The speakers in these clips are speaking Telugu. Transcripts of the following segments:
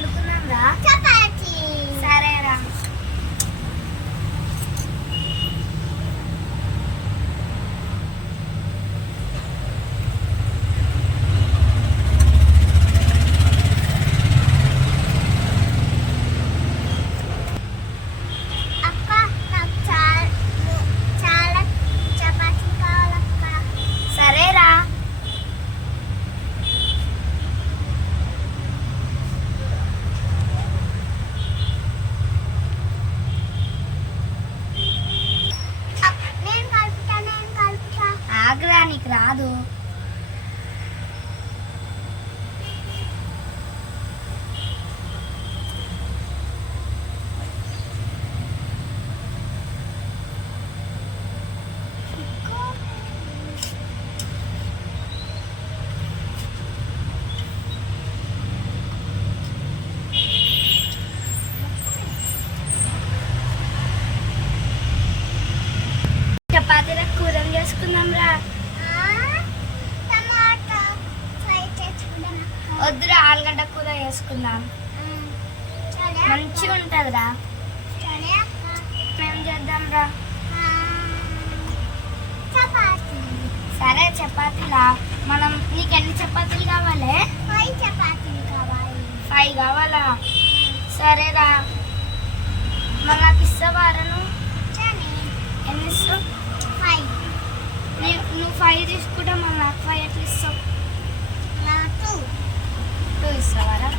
వండుకున్నాం రా. చపాతీ. సరేరా. అక్క నాకు చాలా చపాతీ కావాలక్క. సరేరా. నేను కలుపుతా. ఆగ్రా, నీకు రాదు. చపాతీలకు కూరం చేసుకుందాం రా. టమాటా ఫ్రై చేసుకుందాం. వద్దురా, ఆలుగడ్డ కూర చేసుకుందాం. మంచిగా ఉంటుందిరా. సరే అక్క. మేము చేద్దాం రా. చపాతీ. సరే చపాతీలా. మనం నీకు ఎన్ని చపాతీలు కావాలి? 5 చపాతీలు కావాలి. 5 కావాలా? సరేరా. మరి నాకు ఇస్తావారా నువ్వు? సరే. ఎన్ని ఇస్తావు? 5. నువ్వు 5 తీసుకుంటా, మరి నాకు 5 ఎట్లా ఇస్తావు? నాకు 2 ఇస్తావారా?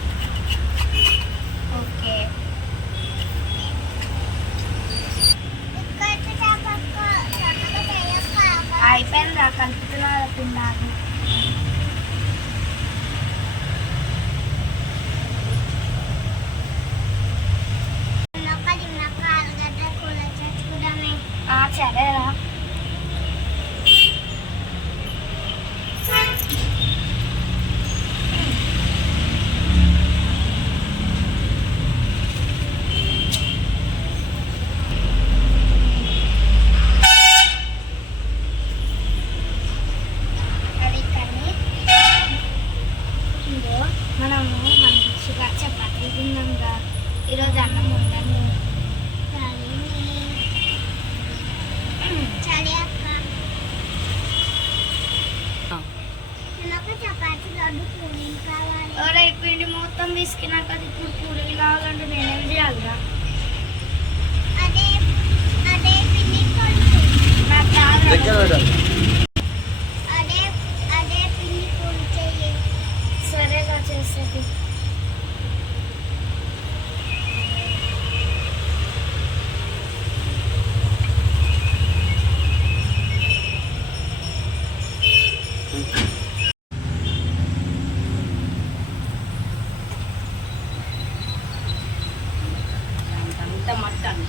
ఓకే. ఇక్కడ చపాతీ అయిపోయిందిరా, కలుపుతున్నా పిండాలి. ఆలుగడ్డ కూర చేసుకుందామే. సరేరా. అది కానీ ఇదో మనము మంచిగా చపాతీ తిన్నాంగా. ఈరోజు అన్నం వండాము. సరే అక్క. నాకు చపాతీ లడ్డు పూరీలు కావాలి. ఒరే, ఈ పిండి మొత్తం తీసుకున్నాక ఇప్పుడు పూరీలు కావాలంటే నేనేం చేయాలిరా? అదే పిండి కొలుచు. నాకు కాదు. అదే పిండి కొలుచేయి. సరేగా చేసేది. అంత మట్టన్